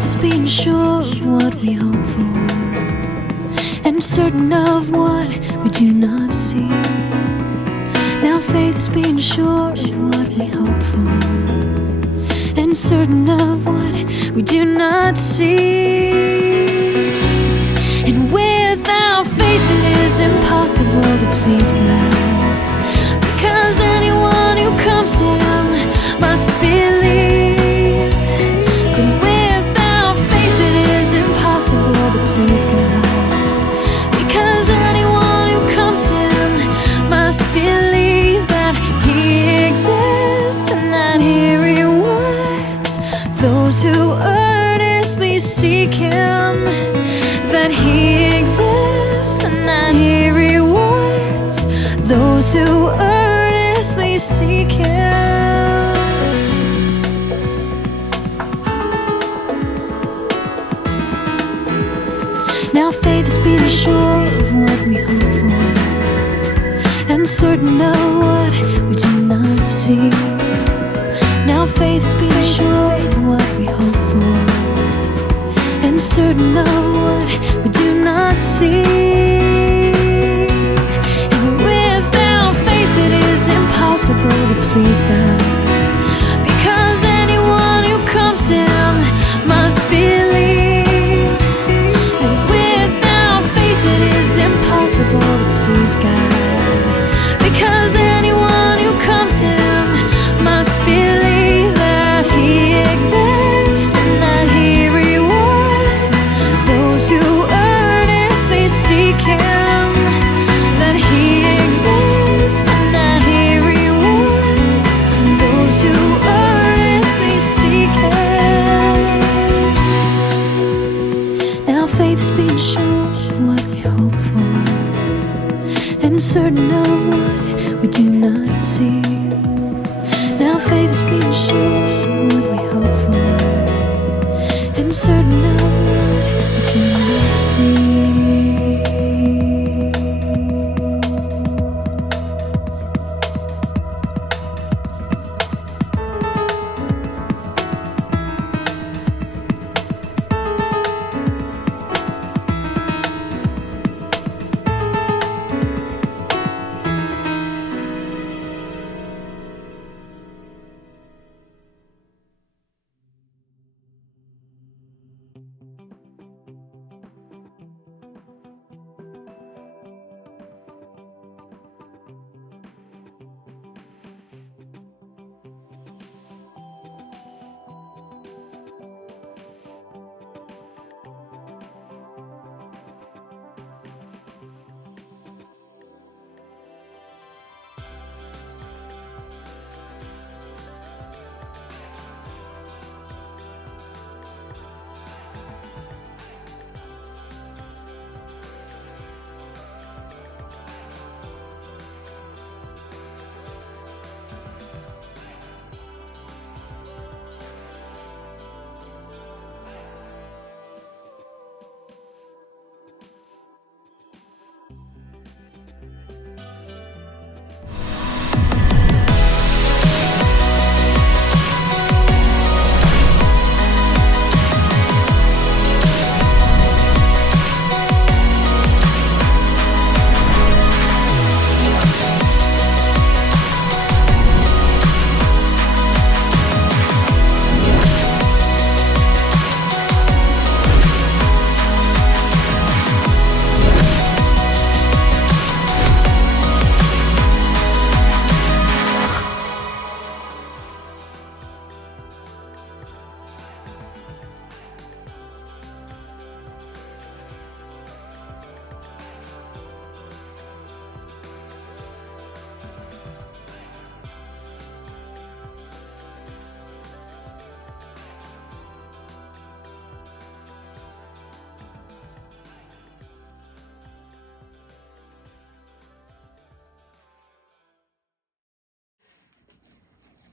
faith is being sure of what we hope for, and certain of what we do not see. Now faith is being sure of what we hope for, and certain of what we do not see. And without faith it is impossible to please God, because anyone who comes to Him must believe. And without faith it is impossible to please God, because anyone who comes to Him must believe that He exists and that He rewards those who earnestly seek Him. That He exists and that He rewards those who earnestly seek Him. Now faith is being sure of what we hope for, and certain of what we do not see. Now faith is being sure of what we hope for, and certain of what we do not see. And without faith it is impossible to please God, because anyone who comes to Him must believe. And without faith it is impossible to please God, because anyone who comes to Him must believe that He exists and that He rewards those who earnestly seek Him. That He exists and that He rewards those who earnestly seek Him. Now faith is being sure of what we hope for, and certain of what we do not see. Now faith is being sure of what we hope for, and certain of what we do not see.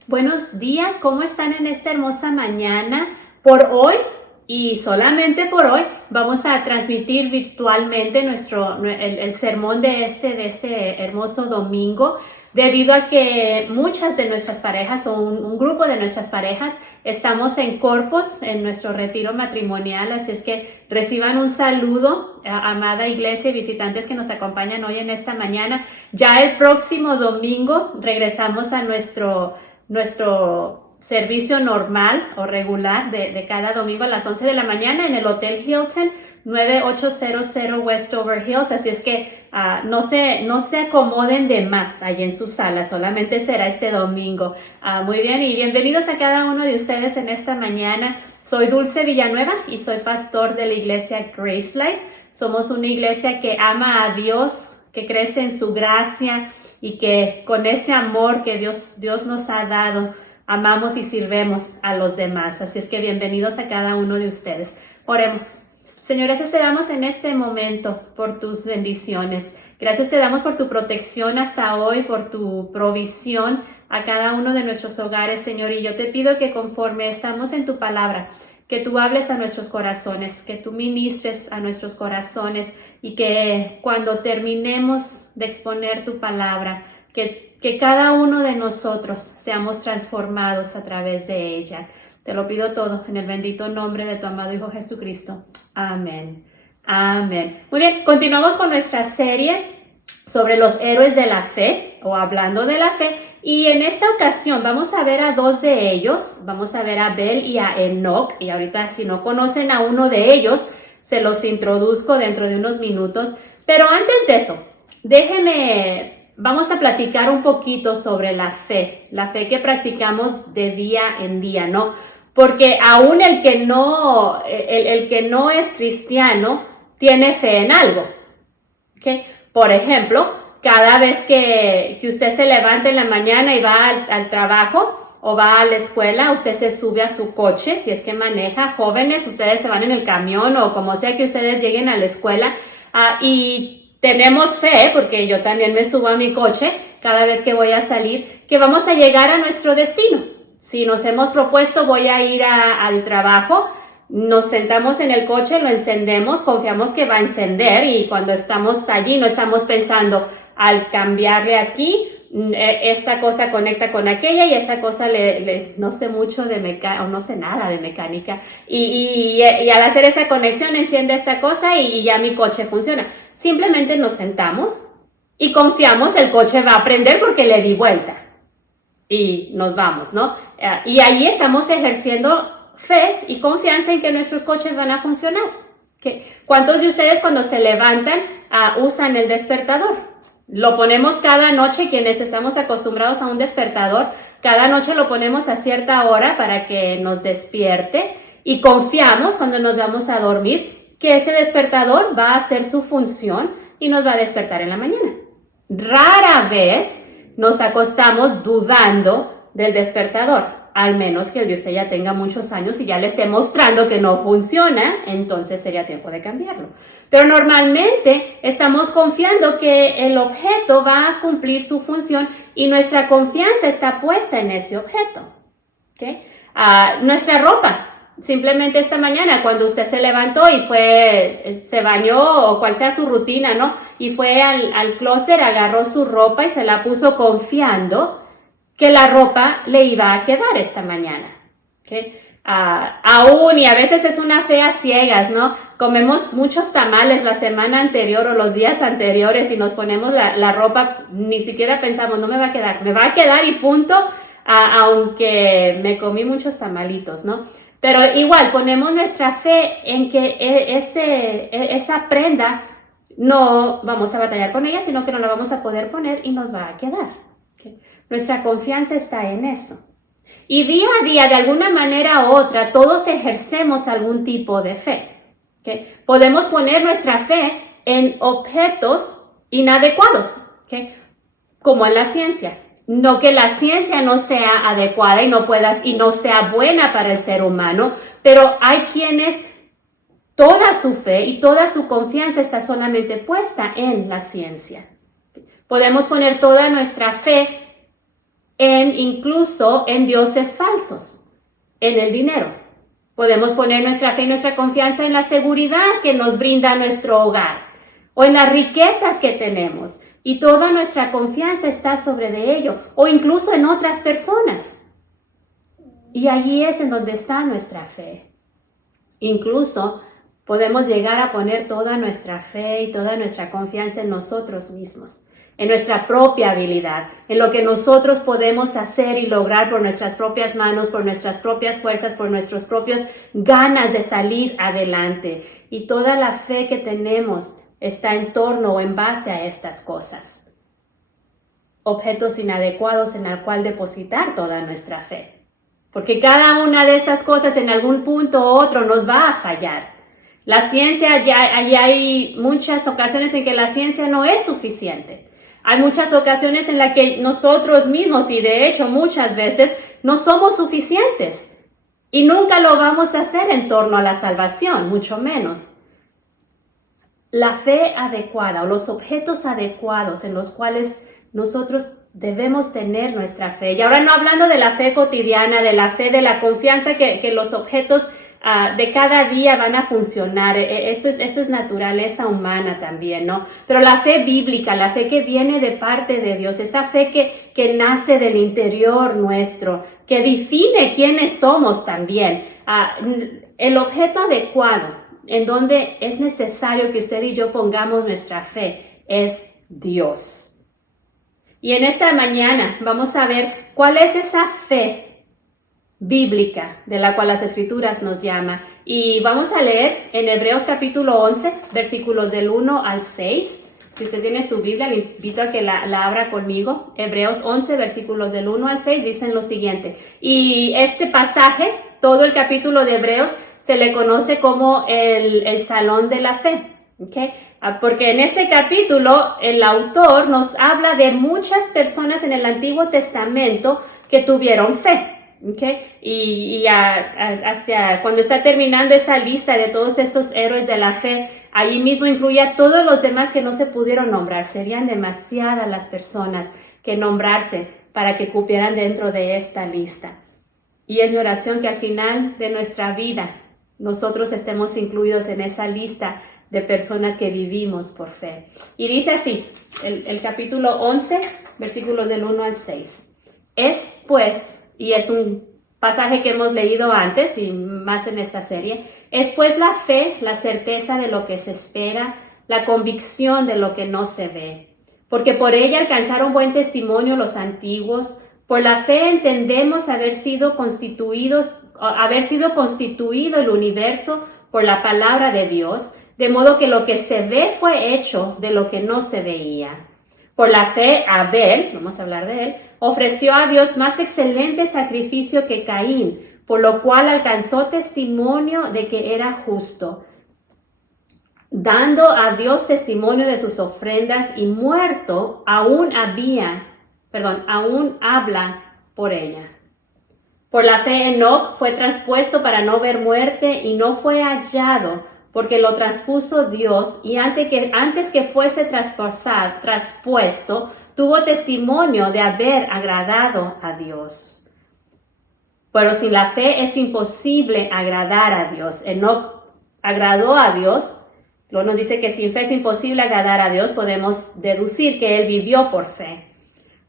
Buenos días, ¿cómo están en esta hermosa mañana? Por hoy Y solamente por hoy vamos a transmitir virtualmente el sermón de este hermoso domingo, debido a que muchas de nuestras parejas o un grupo de nuestras parejas estamos en Corpus, en nuestro retiro matrimonial. Así es que reciban un saludo, amada iglesia y visitantes que nos acompañan hoy en esta mañana. Ya el próximo domingo regresamos a nuestro servicio normal o regular de cada domingo a las 11 de la mañana en el Hotel Hilton 9800 Westover Hills. Así es que no se acomoden de más ahí en su sala, solamente será este domingo. Muy bien, y bienvenidos a cada uno de ustedes en esta mañana. Soy Dulce Villanueva y soy pastor de la iglesia Grace Life. Somos una iglesia que ama a Dios, que crece en su gracia y que con ese amor que Dios nos ha dado, amamos y sirvemos a los demás. Así es que bienvenidos a cada uno de ustedes. Oremos. Señor, gracias te damos en este momento por tus bendiciones. Gracias te damos por tu protección hasta hoy, por tu provisión a cada uno de nuestros hogares, Señor. Y yo te pido que conforme estamos en tu palabra, que tú hables a nuestros corazones, que tú ministres a nuestros corazones y que cuando terminemos de exponer tu palabra, que cada uno de nosotros seamos transformados a través de ella. Te lo pido todo en el bendito nombre de tu amado Hijo Jesucristo. Amén. Amén. Muy bien, continuamos con nuestra serie sobre los héroes de la fe o hablando de la fe. Y en esta ocasión vamos a ver a dos de ellos. Vamos a ver a Abel y a Enoc. Y ahorita si no conocen a uno de ellos, se los introduzco dentro de unos minutos. Pero antes de eso, vamos a platicar un poquito sobre la fe que practicamos de día en día, ¿no? Porque aún el que no es cristiano tiene fe en algo, ¿ok? Por ejemplo, cada vez que usted se levanta en la mañana y va al trabajo o va a la escuela, usted se sube a su coche, si es que maneja. Jóvenes, ustedes se van en el camión o como sea que ustedes lleguen a la escuela y tenemos fe, porque yo también me subo a mi coche cada vez que voy a salir, que vamos a llegar a nuestro destino. Si nos hemos propuesto voy a ir al trabajo, nos sentamos en el coche, lo encendemos, confiamos que va a encender y cuando estamos allí no estamos pensando al cambiarle aquí, esta cosa conecta con aquella y esa cosa no sé mucho de mecánica o no sé nada de mecánica y al hacer esa conexión enciende esta cosa y ya mi coche funciona. Simplemente nos sentamos y confiamos, el coche va a prender porque le di vuelta y nos vamos, ¿no? Y ahí estamos ejerciendo fe y confianza en que nuestros coches van a funcionar. ¿Cuántos de ustedes cuando se levantan usan el despertador? Lo ponemos cada noche, quienes estamos acostumbrados a un despertador, cada noche lo ponemos a cierta hora para que nos despierte y confiamos cuando nos vamos a dormir que ese despertador va a hacer su función y nos va a despertar en la mañana. Rara vez nos acostamos dudando del despertador, al menos que el de usted ya tenga muchos años y ya le esté mostrando que no funciona, entonces sería tiempo de cambiarlo. Pero normalmente estamos confiando que el objeto va a cumplir su función y nuestra confianza está puesta en ese objeto. ¿Okay? Nuestra ropa. Simplemente esta mañana cuando usted se levantó y se bañó o cual sea su rutina, ¿no? Y fue al closet, agarró su ropa y se la puso confiando que la ropa le iba a quedar esta mañana. ¿Okay? Aún, y a veces es una fe a ciegas, ¿no? Comemos muchos tamales la semana anterior o los días anteriores y nos ponemos la ropa, ni siquiera pensamos, no me va a quedar y punto, aunque me comí muchos tamalitos, ¿no? Pero igual ponemos nuestra fe en que esa prenda no vamos a batallar con ella, sino que no la vamos a poder poner y nos va a quedar. ¿Okay? Nuestra confianza está en eso. Y día a día, de alguna manera u otra, todos ejercemos algún tipo de fe. ¿Okay? Podemos poner nuestra fe en objetos inadecuados, ¿okay? Como en la ciencia. No que la ciencia no sea adecuada y no sea buena para el ser humano, pero hay quienes toda su fe y toda su confianza está solamente puesta en la ciencia. Podemos poner toda nuestra fe incluso en dioses falsos, en el dinero. Podemos poner nuestra fe y nuestra confianza en la seguridad que nos brinda nuestro hogar o en las riquezas que tenemos. Y toda nuestra confianza está sobre de ello o incluso en otras personas. Y allí es en donde está nuestra fe. Incluso podemos llegar a poner toda nuestra fe y toda nuestra confianza en nosotros mismos, en nuestra propia habilidad, en lo que nosotros podemos hacer y lograr por nuestras propias manos, por nuestras propias fuerzas, por nuestras propias ganas de salir adelante. Y toda la fe que tenemos está en torno o en base a estas cosas. Objetos inadecuados en el cual depositar toda nuestra fe. Porque cada una de esas cosas en algún punto u otro nos va a fallar. La ciencia, ya hay muchas ocasiones en que la ciencia no es suficiente. Hay muchas ocasiones en las que nosotros mismos, y de hecho muchas veces, no somos suficientes. Y nunca lo vamos a hacer en torno a la salvación, mucho menos. La fe adecuada o los objetos adecuados en los cuales nosotros debemos tener nuestra fe. Y ahora no hablando de la fe cotidiana, de la fe, de la confianza que los objetos de cada día van a funcionar. Eso es naturaleza humana también, ¿no? Pero la fe bíblica, la fe que viene de parte de Dios, esa fe que nace del interior nuestro, que define quiénes somos también. El objeto adecuado en donde es necesario que usted y yo pongamos nuestra fe es Dios. Y en esta mañana vamos a ver cuál es esa fe bíblica de la cual las Escrituras nos llama. Y vamos a leer en Hebreos capítulo 11, versículos del 1 al 6. Si usted tiene su Biblia, le invito a que la abra conmigo. Hebreos 11, versículos del 1 al 6 dicen lo siguiente. Y este pasaje, todo el capítulo de Hebreos, se le conoce como el Salón de la Fe. ¿Okay? Porque en este capítulo el autor nos habla de muchas personas en el Antiguo Testamento que tuvieron fe. ¿Okay? Y hacia cuando está terminando esa lista de todos estos héroes de la fe, allí mismo incluye a todos los demás que no se pudieron nombrar. Serían demasiadas las personas que nombrarse para que cupieran dentro de esta lista. Y es mi oración que al final de nuestra vida nosotros estemos incluidos en esa lista de personas que vivimos por fe. Y dice así, el capítulo 11, versículos del 1 al 6. Es pues, y es un pasaje que hemos leído antes y más en esta serie, es pues la fe, la certeza de lo que se espera, la convicción de lo que no se ve. Porque por ella alcanzaron buen testimonio los antiguos. Por la fe entendemos haber sido constituido el universo por la palabra de Dios, de modo que lo que se ve fue hecho de lo que no se veía. Por la fe, Abel, vamos a hablar de él, ofreció a Dios más excelente sacrificio que Caín, por lo cual alcanzó testimonio de que era justo, dando a Dios testimonio de sus ofrendas, y muerto aún habla por ella. Por la fe, Enoc fue traspuesto para no ver muerte y no fue hallado, porque lo traspuso Dios, y antes que fuese traspuesto, tuvo testimonio de haber agradado a Dios. Pero sin la fe es imposible agradar a Dios. Enoc agradó a Dios. Luego nos dice que sin fe es imposible agradar a Dios. Podemos deducir que él vivió por fe.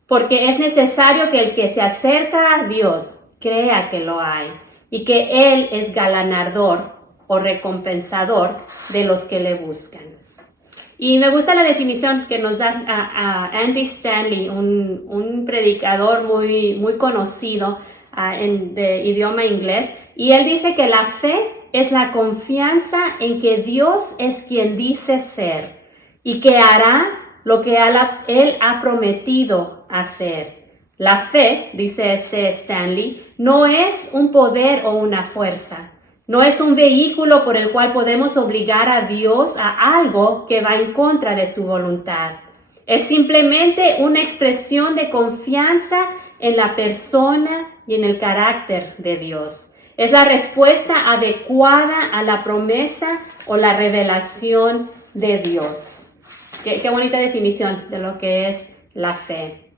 Porque es necesario que el que se acerca a Dios crea que lo hay y que Él es galardonador o recompensador de los que le buscan. Y me gusta la definición que nos da Andy Stanley, un predicador muy conocido de idioma inglés. Y él dice que la fe es la confianza en que Dios es quien dice ser y que hará lo que Él ha prometido hacer. La fe, dice Stanley, no es un poder o una fuerza. No es un vehículo por el cual podemos obligar a Dios a algo que va en contra de su voluntad. Es simplemente una expresión de confianza en la persona y en el carácter de Dios. Es la respuesta adecuada a la promesa o la revelación de Dios. Qué bonita definición de lo que es la fe.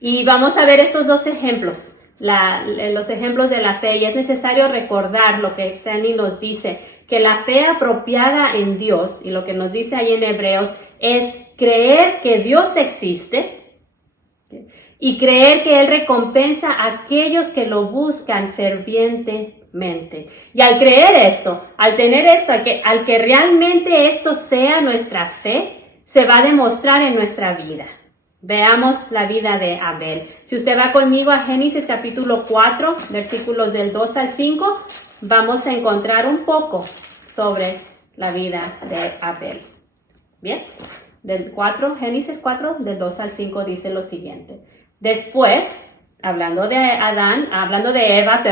Y vamos a ver estos dos ejemplos los ejemplos de la fe, y es necesario recordar lo que Stanley nos dice, que la fe apropiada en Dios, y lo que nos dice ahí en Hebreos, es creer que Dios existe y creer que Él recompensa a aquellos que lo buscan fervientemente. Y al creer esto, al tener esto, al que realmente esto sea nuestra fe, se va a demostrar en nuestra vida. Veamos la vida de Abel. Si usted va conmigo a Génesis capítulo 4, versículos del 2 al 5, vamos a encontrar un poco sobre la vida de Abel. Bien, Génesis 4, del 2 al 5 dice lo siguiente. Después, hablando de Eva,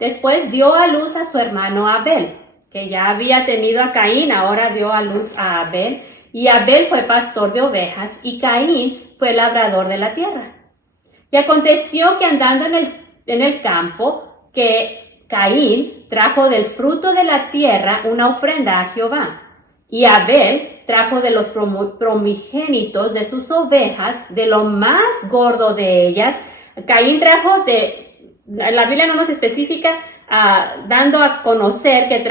después dio a luz a su hermano Abel, que ya había tenido a Caín, ahora dio a luz a Abel. Y Abel fue pastor de ovejas y Caín fue labrador de la tierra. Y aconteció que andando en el campo, que Caín trajo del fruto de la tierra una ofrenda a Jehová. Y Abel trajo de los primogénitos de sus ovejas, de lo más gordo de ellas. Caín trajo la Biblia no nos especifica, dando a conocer que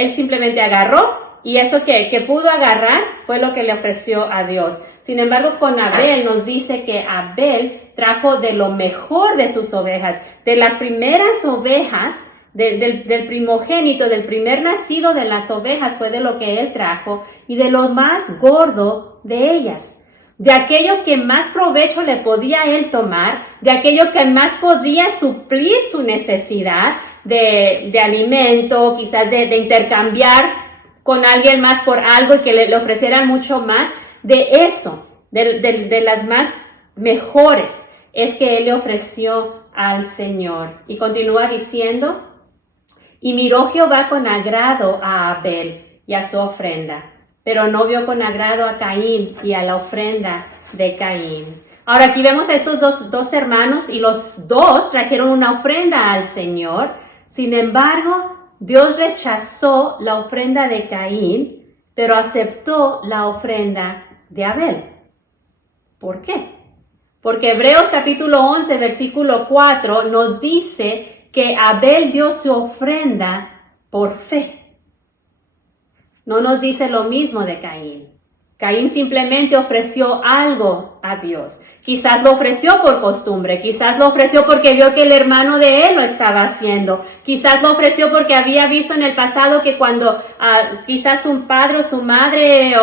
él simplemente agarró, y eso que pudo agarrar fue lo que le ofreció a Dios. Sin embargo, con Abel nos dice que Abel trajo de lo mejor de sus ovejas, de las primeras ovejas, del primogénito, del primer nacido de las ovejas fue de lo que él trajo, y de lo más gordo de ellas. De aquello que más provecho le podía él tomar, de aquello que más podía suplir su necesidad de alimento, quizás de intercambiar con alguien más por algo y que le ofrecieran mucho más, de eso, de las más mejores, es que él le ofreció al Señor. Y continúa diciendo, y miró Jehová con agrado a Abel y a su ofrenda, pero no vio con agrado a Caín y a la ofrenda de Caín. Ahora aquí vemos a estos dos hermanos, y los dos trajeron una ofrenda al Señor. Sin embargo, Dios rechazó la ofrenda de Caín, pero aceptó la ofrenda de Abel. ¿Por qué? Porque Hebreos capítulo 11, versículo 4 nos dice que Abel dio su ofrenda por fe. No nos dice lo mismo de Caín. Caín simplemente ofreció algo a Dios. Quizás lo ofreció por costumbre, quizás lo ofreció porque vio que el hermano de él lo estaba haciendo, quizás lo ofreció porque había visto en el pasado que cuando quizás un padre o su madre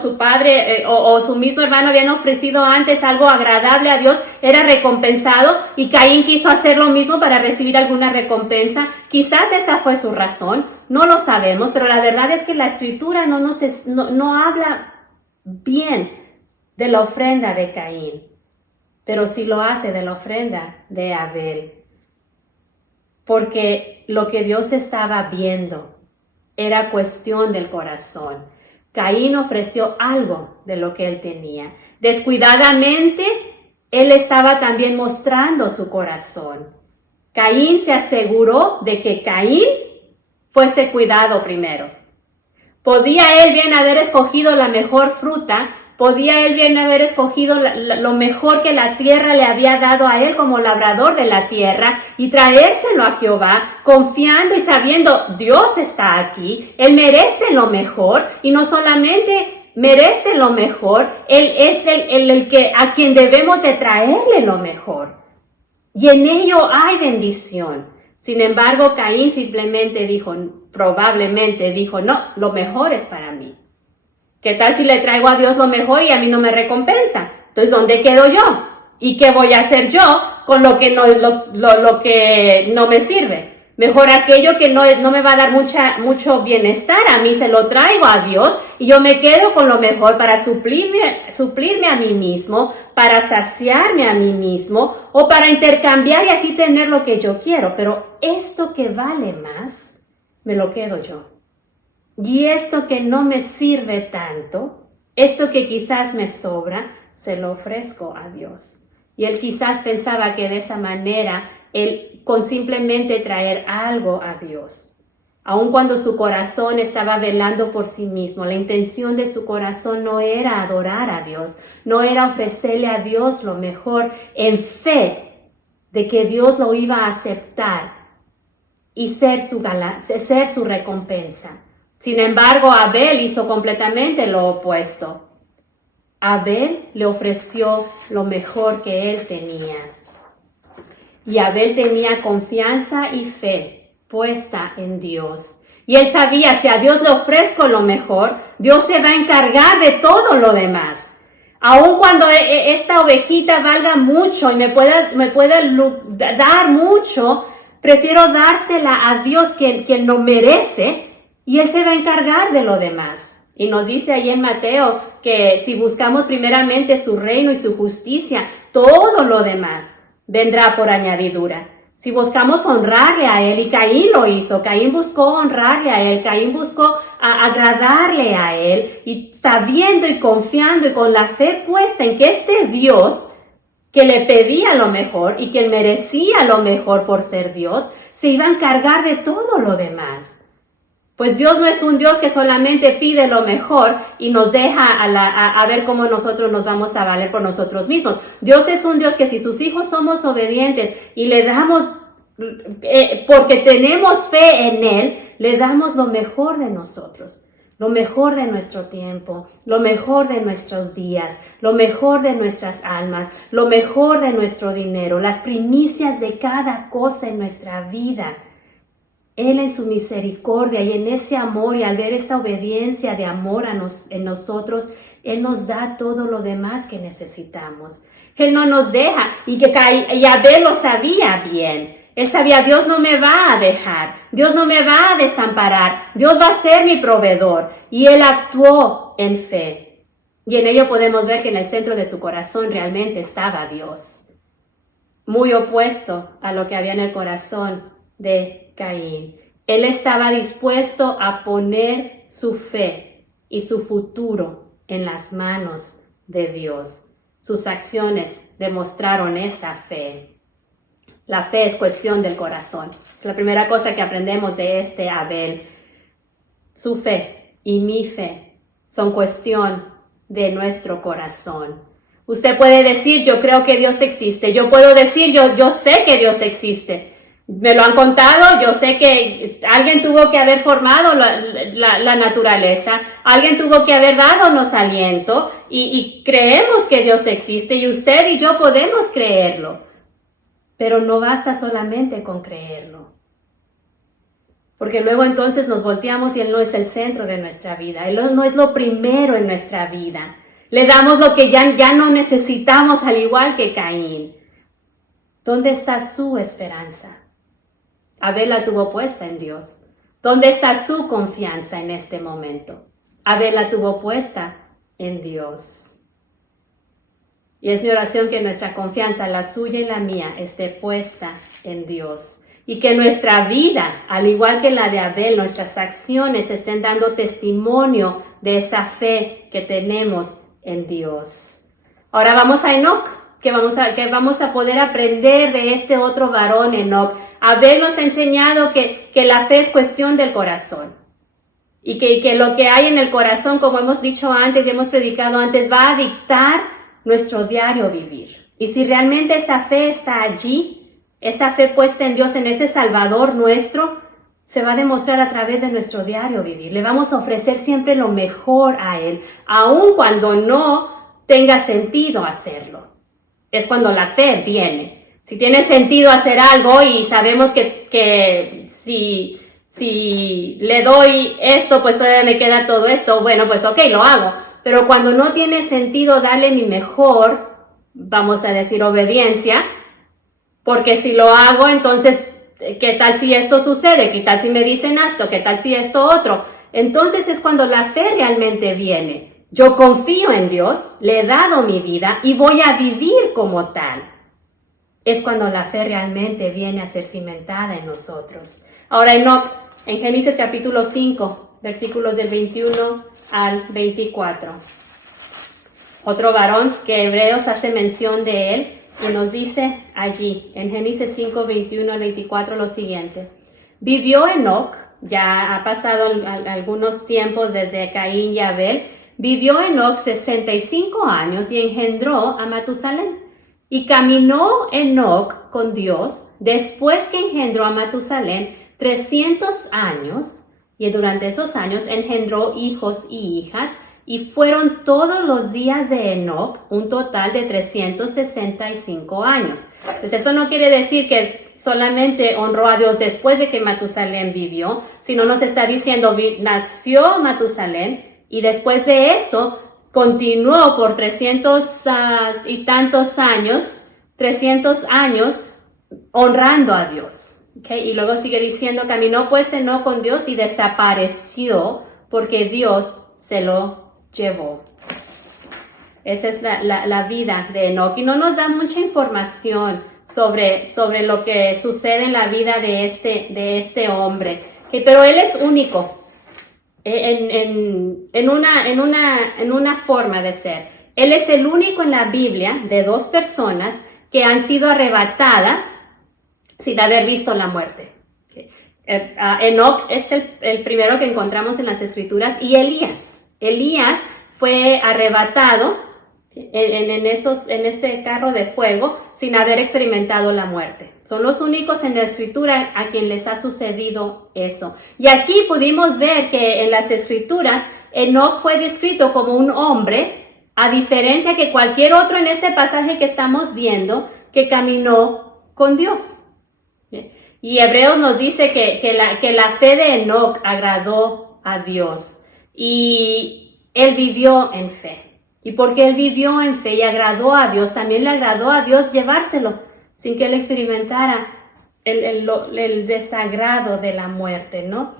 su padre o su mismo hermano habían ofrecido antes algo agradable a Dios, era recompensado, y Caín quiso hacer lo mismo para recibir alguna recompensa. Quizás esa fue su razón, no lo sabemos, pero la verdad es que la Escritura no habla bien de la ofrenda de Caín, pero sí lo hace de la ofrenda de Abel, porque lo que Dios estaba viendo era cuestión del corazón. Caín ofreció algo de lo que él tenía. Descuidadamente, él estaba también mostrando su corazón. Caín se aseguró de que Caín fuese cuidado primero. Podía él bien haber escogido la mejor fruta, podía él bien haber escogido lo mejor que la tierra le había dado a él como labrador de la tierra y traérselo a Jehová, confiando y sabiendo, Dios está aquí, Él merece lo mejor, y no solamente merece lo mejor, Él es el que a quien debemos de traerle lo mejor. Y en ello hay bendición. Sin embargo, Caín probablemente dijo, no, lo mejor es para mí. ¿Qué tal si le traigo a Dios lo mejor y a mí no me recompensa? Entonces, ¿dónde quedo yo? ¿Y qué voy a hacer yo con lo que no me sirve? Mejor aquello que no me va a dar mucho bienestar, a mí se lo traigo a Dios y yo me quedo con lo mejor para suplirme a mí mismo, para saciarme a mí mismo o para intercambiar y así tener lo que yo quiero. Pero esto que vale más, me lo quedo yo. Y esto que no me sirve tanto, esto que quizás me sobra, se lo ofrezco a Dios. Y él quizás pensaba que de esa manera, él con simplemente traer algo a Dios, aun cuando su corazón estaba velando por sí mismo, la intención de su corazón no era adorar a Dios, no era ofrecerle a Dios lo mejor en fe, de que Dios lo iba a aceptar y ser su recompensa. Sin embargo, Abel hizo completamente lo opuesto. Abel le ofreció lo mejor que él tenía. Y Abel tenía confianza y fe puesta en Dios. Y él sabía, si a Dios le ofrezco lo mejor, Dios se va a encargar de todo lo demás. Aun cuando esta ovejita valga mucho y me pueda dar mucho, prefiero dársela a Dios quien lo merece, y Él se va a encargar de lo demás. Y nos dice ahí en Mateo que si buscamos primeramente su reino y su justicia, todo lo demás vendrá por añadidura. Si buscamos honrarle a Él, y Caín lo hizo, Caín buscó honrarle a Él, Caín buscó agradarle a Él, y sabiendo y confiando y con la fe puesta en que este Dios, que le pedía lo mejor y que él merecía lo mejor por ser Dios, se iba a encargar de todo lo demás. Pues Dios no es un Dios que solamente pide lo mejor y nos deja a ver cómo nosotros nos vamos a valer por nosotros mismos. Dios es un Dios que si sus hijos somos obedientes y le damos, porque tenemos fe en Él, le damos lo mejor de nosotros, lo mejor de nuestro tiempo, lo mejor de nuestros días, lo mejor de nuestras almas, lo mejor de nuestro dinero, las primicias de cada cosa en nuestra vida. Él en su misericordia y en ese amor, y al ver esa obediencia de amor en nosotros, Él nos da todo lo demás que necesitamos. Él no nos deja, y Abel lo sabía bien. Él sabía, Dios no me va a dejar, Dios no me va a desamparar, Dios va a ser mi proveedor. Y él actuó en fe. Y en ello podemos ver que en el centro de su corazón realmente estaba Dios. Muy opuesto a lo que había en el corazón de Caín. Él estaba dispuesto a poner su fe y su futuro en las manos de Dios. Sus acciones demostraron esa fe. La fe es cuestión del corazón. Es la primera cosa que aprendemos de este Abel. Su fe y mi fe son cuestión de nuestro corazón. Usted puede decir, yo creo que Dios existe. Yo puedo decir, yo sé que Dios existe. Me lo han contado, yo sé que alguien tuvo que haber formado la naturaleza, alguien tuvo que haber dándonos aliento, y creemos que Dios existe, y usted y yo podemos creerlo. Pero no basta solamente con creerlo. Porque luego entonces nos volteamos y Él no es el centro de nuestra vida. Él no es lo primero en nuestra vida. Le damos lo que ya no necesitamos, al igual que Caín. ¿Dónde está su esperanza? Abel la tuvo puesta en Dios. ¿Dónde está su confianza en este momento? Abel la tuvo puesta en Dios. Y es mi oración que nuestra confianza, la suya y la mía, esté puesta en Dios. Y que nuestra vida, al igual que la de Abel, nuestras acciones estén dando testimonio de esa fe que tenemos en Dios. Ahora vamos a Enoc, que vamos a poder aprender de este otro varón, Enoc. Abel nos ha enseñado que la fe es cuestión del corazón. Y que lo que hay en el corazón, como hemos dicho antes y hemos predicado antes, va a dictar nuestro diario vivir. Y si realmente esa fe está allí, esa fe puesta en Dios, en ese Salvador nuestro, se va a demostrar a través de nuestro diario vivir. Le vamos a ofrecer siempre lo mejor a Él, aun cuando no tenga sentido hacerlo. Es cuando la fe viene. Si tiene sentido hacer algo y sabemos que si le doy esto, pues todavía me queda todo esto, bueno, pues ok, lo hago. Pero cuando no tiene sentido darle mi mejor, vamos a decir obediencia, porque si lo hago, entonces, ¿qué tal si esto sucede? ¿Qué tal si me dicen esto? ¿Qué tal si esto otro? Entonces es cuando la fe realmente viene. Yo confío en Dios, le he dado mi vida y voy a vivir como tal. Es cuando la fe realmente viene a ser cimentada en nosotros. Ahora Enoc, en Génesis capítulo 5, versículos del 21 al 24. Otro varón que Hebreos hace mención de él y nos dice allí, en Génesis 5, 21 al 24, lo siguiente. Vivió Enoc, ya ha pasado algunos tiempos desde Caín y Abel, vivió Enoc 65 años y engendró a Matusalén. Y caminó Enoc con Dios después que engendró a Matusalén 300 años, y durante esos años engendró hijos y hijas, y fueron todos los días de Enoc un total de 365 años. Pues eso no quiere decir que solamente honró a Dios después de que Matusalén vivió, sino nos está diciendo, nació Matusalén, y después de eso continuó por 300 y tantos años, 300 años, honrando a Dios. ¿Okay? Y luego sigue diciendo, caminó pues Enoc con Dios y desapareció porque Dios se lo llevó. Esa es la vida de Enoc. Y no nos da mucha información sobre lo que sucede en la vida de este hombre. Okay, pero él es único. En una forma de ser. Él es el único en la Biblia de dos personas que han sido arrebatadas sin haber visto la muerte. Okay. Enoc es el primero que encontramos en las Escrituras, y Elías fue arrebatado en ese carro de fuego sin haber experimentado la muerte. Son los únicos en la Escritura a quien les ha sucedido eso. Y aquí pudimos ver que en las Escrituras Enoc fue descrito como un hombre, a diferencia que cualquier otro en este pasaje que estamos viendo, que caminó con Dios. Y Hebreos nos dice que la fe de Enoc agradó a Dios, y él vivió en fe. Y porque él vivió en fe y agradó a Dios, también le agradó a Dios llevárselo sin que él experimentara el desagrado de la muerte, ¿no?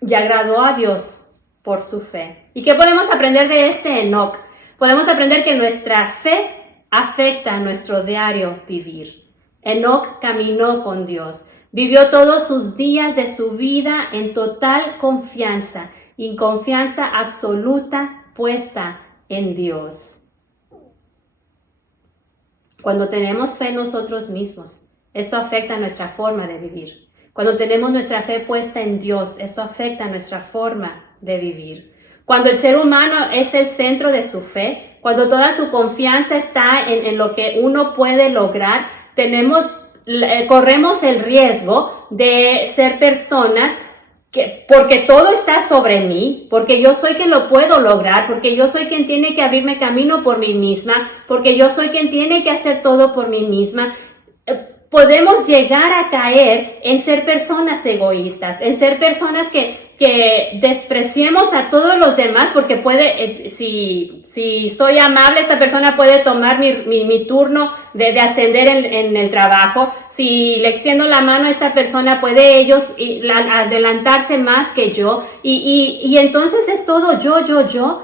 Y agradó a Dios por su fe. ¿Y qué podemos aprender de este Enoc? Podemos aprender que nuestra fe afecta a nuestro diario vivir. Enoc caminó con Dios, vivió todos sus días de su vida en total confianza, y confianza absoluta puesta en Dios. Cuando tenemos fe en nosotros mismos, eso afecta nuestra forma de vivir. Cuando tenemos nuestra fe puesta en Dios, eso afecta nuestra forma de vivir. Cuando el ser humano es el centro de su fe, cuando toda su confianza está en lo que uno puede lograr, corremos el riesgo de ser personas porque todo está sobre mí, porque yo soy quien lo puedo lograr, porque yo soy quien tiene que abrirme camino por mí misma, porque yo soy quien tiene que hacer todo por mí misma. Podemos llegar a caer en ser personas egoístas, en ser personas que despreciemos a todos los demás, porque si soy amable, esta persona puede tomar mi turno de ascender en el trabajo. Si le extiendo la mano a esta persona, puede ellos adelantarse más que yo. Y entonces es todo yo,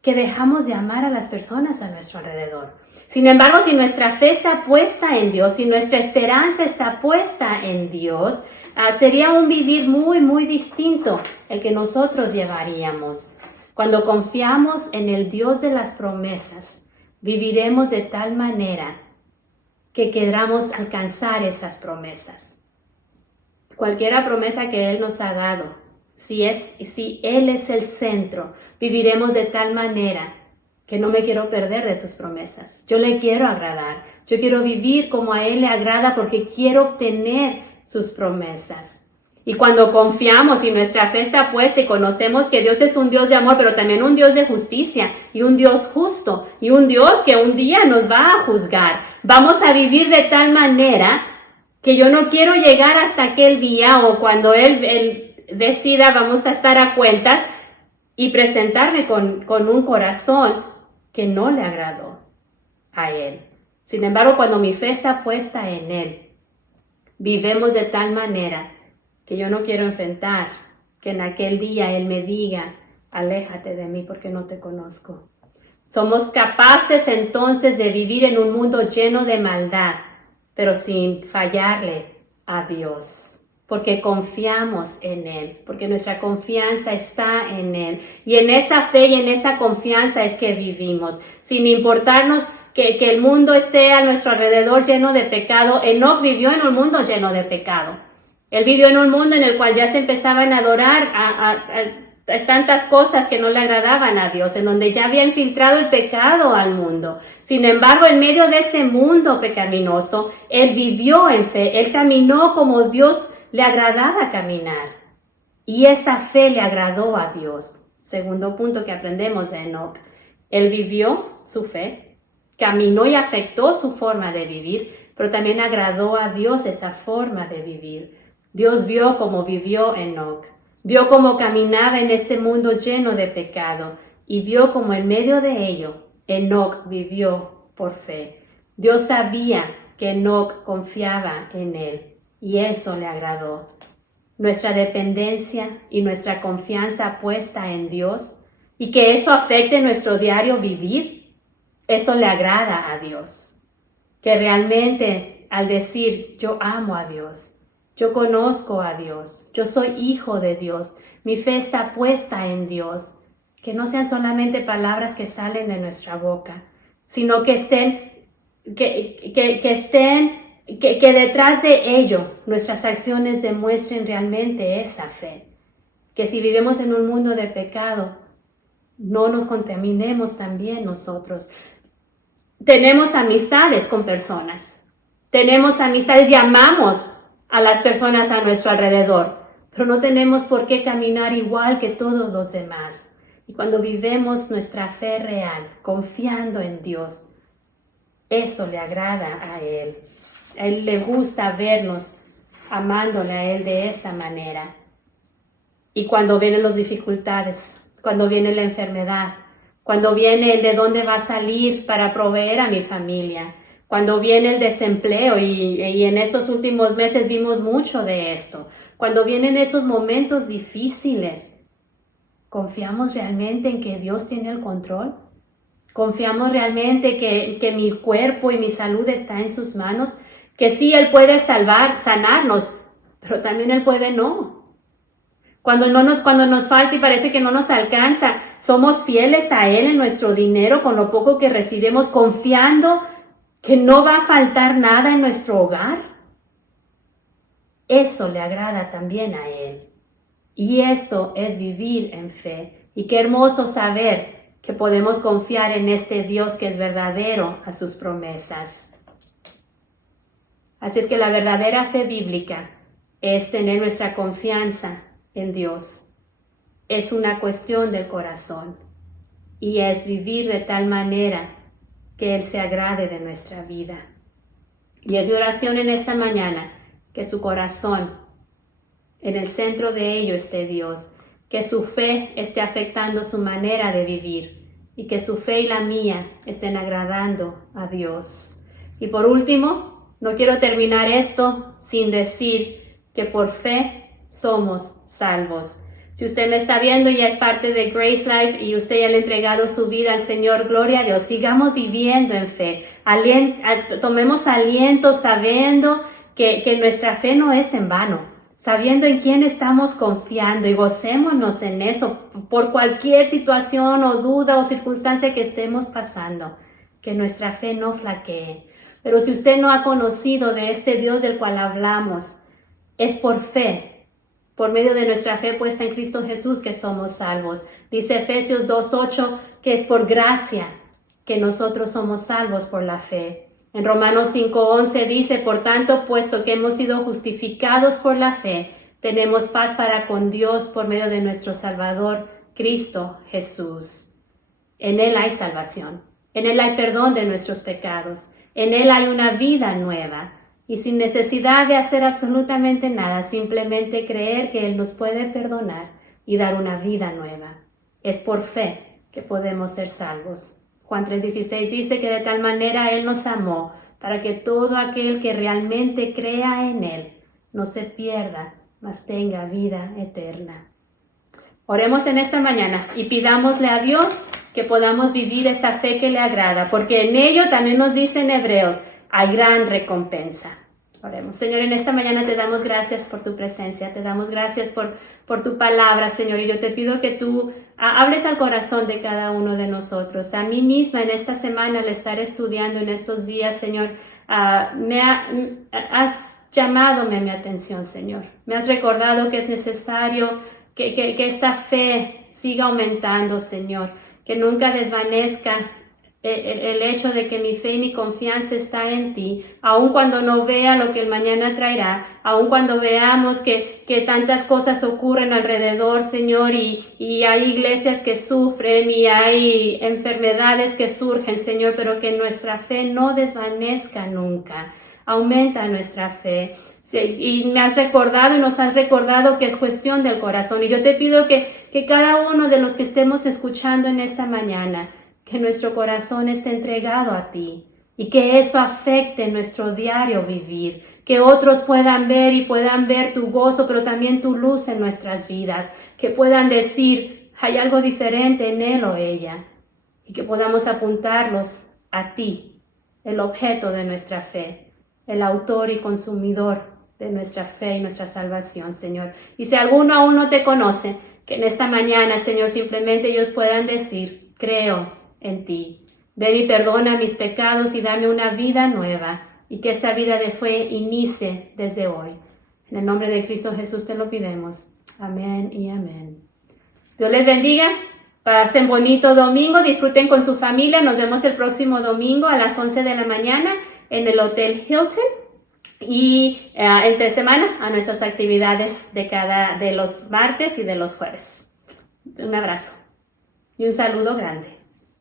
que dejamos de amar a las personas a nuestro alrededor. Sin embargo, si nuestra fe está puesta en Dios, si nuestra esperanza está puesta en Dios, sería un vivir muy, muy distinto el que nosotros llevaríamos. Cuando confiamos en el Dios de las promesas, viviremos de tal manera que queramos alcanzar esas promesas. Cualquiera promesa que Él nos ha dado, si Él es el centro, viviremos de tal manera que no me quiero perder de sus promesas. Yo le quiero agradar. Yo quiero vivir como a Él le agrada porque quiero obtener sus promesas. Y cuando confiamos y nuestra fe está puesta y conocemos que Dios es un Dios de amor, pero también un Dios de justicia y un Dios justo y un Dios que un día nos va a juzgar, vamos a vivir de tal manera que yo no quiero llegar hasta aquel día o cuando Él decida, vamos a estar a cuentas y presentarme con un corazón que no le agradó a Él. Sin embargo, cuando mi fe está puesta en Él, vivemos de tal manera que yo no quiero enfrentar que en aquel día Él me diga, aléjate de mí porque no te conozco. Somos capaces entonces de vivir en un mundo lleno de maldad, pero sin fallarle a Dios. Porque confiamos en Él, porque nuestra confianza está en Él. Y en esa fe y en esa confianza es que vivimos, sin importarnos que el mundo esté a nuestro alrededor lleno de pecado. Enoc vivió en un mundo lleno de pecado. Él vivió en un mundo en el cual ya se empezaban a adorar tantas cosas que no le agradaban a Dios, en donde ya había infiltrado el pecado al mundo. Sin embargo, en medio de ese mundo pecaminoso, él vivió en fe, él caminó como Dios le agradaba caminar. Y esa fe le agradó a Dios. Segundo punto que aprendemos de Enoc. Él vivió su fe, caminó y afectó su forma de vivir, pero también agradó a Dios esa forma de vivir. Dios vio cómo vivió Enoc. Vio cómo caminaba en este mundo lleno de pecado y vio cómo en medio de ello Enoc vivió por fe. Dios sabía que Enoc confiaba en él y eso le agradó. Nuestra dependencia y nuestra confianza puesta en Dios y que eso afecte nuestro diario vivir, eso le agrada a Dios. Que realmente al decir yo amo a Dios, yo conozco a Dios, yo soy hijo de Dios, mi fe está puesta en Dios. Que no sean solamente palabras que salen de nuestra boca, sino que que detrás de ello nuestras acciones demuestren realmente esa fe. Que si vivimos en un mundo de pecado, no nos contaminemos también nosotros. Tenemos amistades con personas, tenemos amistades y amamos a las personas a nuestro alrededor, pero no tenemos por qué caminar igual que todos los demás. Y cuando vivemos nuestra fe real, confiando en Dios, eso le agrada a Él. A Él le gusta vernos amándole a Él de esa manera. Y cuando vienen las dificultades, cuando viene la enfermedad, cuando viene el de dónde va a salir para proveer a mi familia, cuando viene el desempleo, y en estos últimos meses vimos mucho de esto, cuando vienen esos momentos difíciles, ¿confiamos realmente en que Dios tiene el control? ¿Confiamos realmente que mi cuerpo y mi salud está en sus manos? Que sí, Él puede sanarnos, pero también Él puede no. Cuando nos falta y parece que no nos alcanza, somos fieles a Él en nuestro dinero con lo poco que recibimos, confiando que no va a faltar nada en nuestro hogar. Eso le agrada también a Él. Y eso es vivir en fe. Y qué hermoso saber que podemos confiar en este Dios que es verdadero a sus promesas. Así es que la verdadera fe bíblica es tener nuestra confianza en Dios. Es una cuestión del corazón y es vivir de tal manera que Él se agrade de nuestra vida. Y es mi oración en esta mañana que su corazón, en el centro de ello esté Dios, que su fe esté afectando su manera de vivir y que su fe y la mía estén agradando a Dios. Y por último, no quiero terminar esto sin decir que por fe somos salvos. Si usted me está viendo y ya es parte de Grace Life y usted ya le ha entregado su vida al Señor, gloria a Dios, sigamos viviendo en fe. Tomemos aliento sabiendo que nuestra fe no es en vano, sabiendo en quién estamos confiando y gocémonos en eso por cualquier situación o duda o circunstancia que estemos pasando, que nuestra fe no flaquee. Pero si usted no ha conocido de este Dios del cual hablamos, es por fe, por medio de nuestra fe puesta en Cristo Jesús, que somos salvos. Dice Efesios 2:8 que es por gracia que nosotros somos salvos por la fe. En Romanos 5:11 dice, por tanto, puesto que hemos sido justificados por la fe, tenemos paz para con Dios por medio de nuestro Salvador, Cristo Jesús. En Él hay salvación, en Él hay perdón de nuestros pecados, en Él hay una vida nueva. Y sin necesidad de hacer absolutamente nada, simplemente creer que Él nos puede perdonar y dar una vida nueva. Es por fe que podemos ser salvos. Juan 3:16 dice que de tal manera Él nos amó para que todo aquel que realmente crea en Él no se pierda, mas tenga vida eterna. Oremos en esta mañana y pidámosle a Dios que podamos vivir esa fe que le agrada, porque en ello también nos dice en Hebreos, hay gran recompensa. Oremos. Señor, en esta mañana te damos gracias por tu presencia, te damos gracias por tu palabra, Señor, y yo te pido que tú hables al corazón de cada uno de nosotros. A mí misma en esta semana, al estar estudiando en estos días, Señor, has llamadome a mi atención, Señor. Me has recordado que es necesario que esta fe siga aumentando, Señor, que nunca desvanezca el hecho de que mi fe y mi confianza está en ti, aun cuando no vea lo que el mañana traerá, aun cuando veamos que tantas cosas ocurren alrededor, Señor, y hay iglesias que sufren y hay enfermedades que surgen, Señor, pero que nuestra fe no desvanezca nunca. Aumenta nuestra fe. Y me has recordado y nos has recordado que es cuestión del corazón. Y yo te pido que cada uno de los que estemos escuchando en esta mañana, que nuestro corazón esté entregado a ti y que eso afecte nuestro diario vivir, que otros puedan ver y puedan ver tu gozo, pero también tu luz en nuestras vidas, que puedan decir, hay algo diferente en él o ella, y que podamos apuntarlos a ti, el objeto de nuestra fe, el autor y consumidor de nuestra fe y nuestra salvación, Señor. Y si alguno aún no te conoce, que en esta mañana, Señor, simplemente ellos puedan decir, creo en ti. Ven y perdona mis pecados y dame una vida nueva, y que esa vida de fe inicie desde hoy. En el nombre de Cristo Jesús te lo pidemos. Amén y amén. Dios les bendiga. Pasen bonito domingo, disfruten con su familia. Nos vemos el próximo domingo a las 11 de la mañana en el Hotel Hilton. Y entre semana a nuestras actividades de los martes y de los jueves. Un abrazo y un saludo grande.